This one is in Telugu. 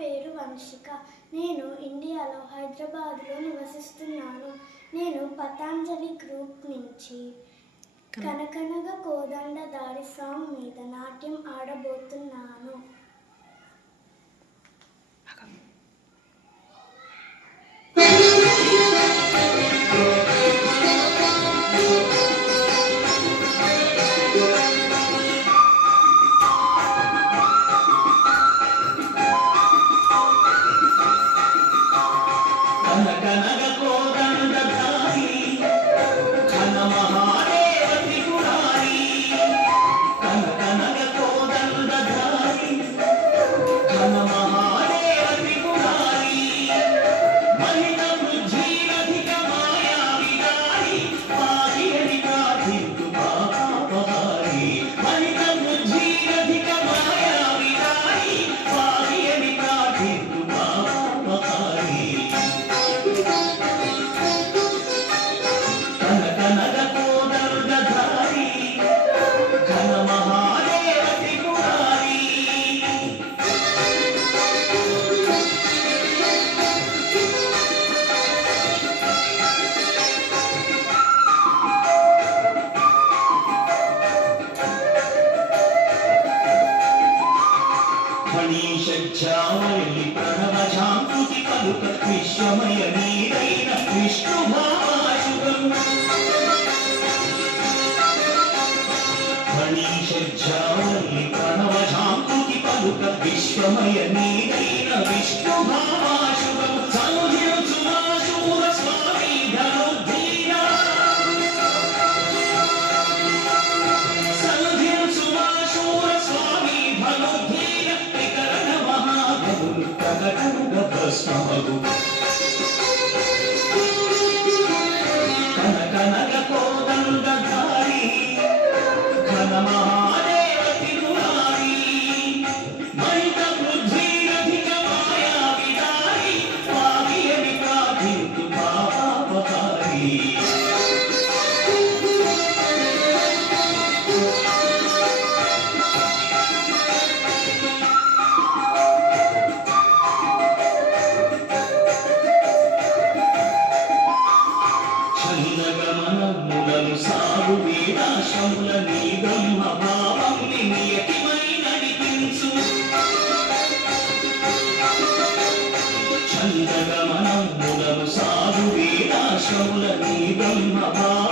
పేరు వంశిక. నేను ఇండియాలో హైదరాబాద్లో నివసిస్తున్నాను. నేను పతాంజలి గ్రూప్ నుంచి కనకనగ కోదండ దారి సాంగ్ మీద నాట్యం ఆడబోతున్నాను. శ్యామలి ప్రణవజాంకుతి పలుక విశ్వమయ నీరైన విష్ణుభావాశుభం మణీషామలి ప్రణవజాంకుతి పలుక విశ్వమయ నీరైన విష్ణుభావాశుభం సంధ్యుచుమాశూర స్వామి ధనుర్ధీరా సంధ్యుచుమాశూర స్వామి ధనుర్ధీర భస్మమగు కనకనగ కోదండధారి ఘన మహాదేవ తిరునారి మహిత బుద్ధిరధిక మాయా విదారి పావియని ప్రార్థింతు పాపాపహారి సాగు వేదాశముల నీ బ్రహ్మ భావం నియతిమై నడిపించు చందగమనములను సాగు వేదాశముల నీ బ్రహ్మ భావం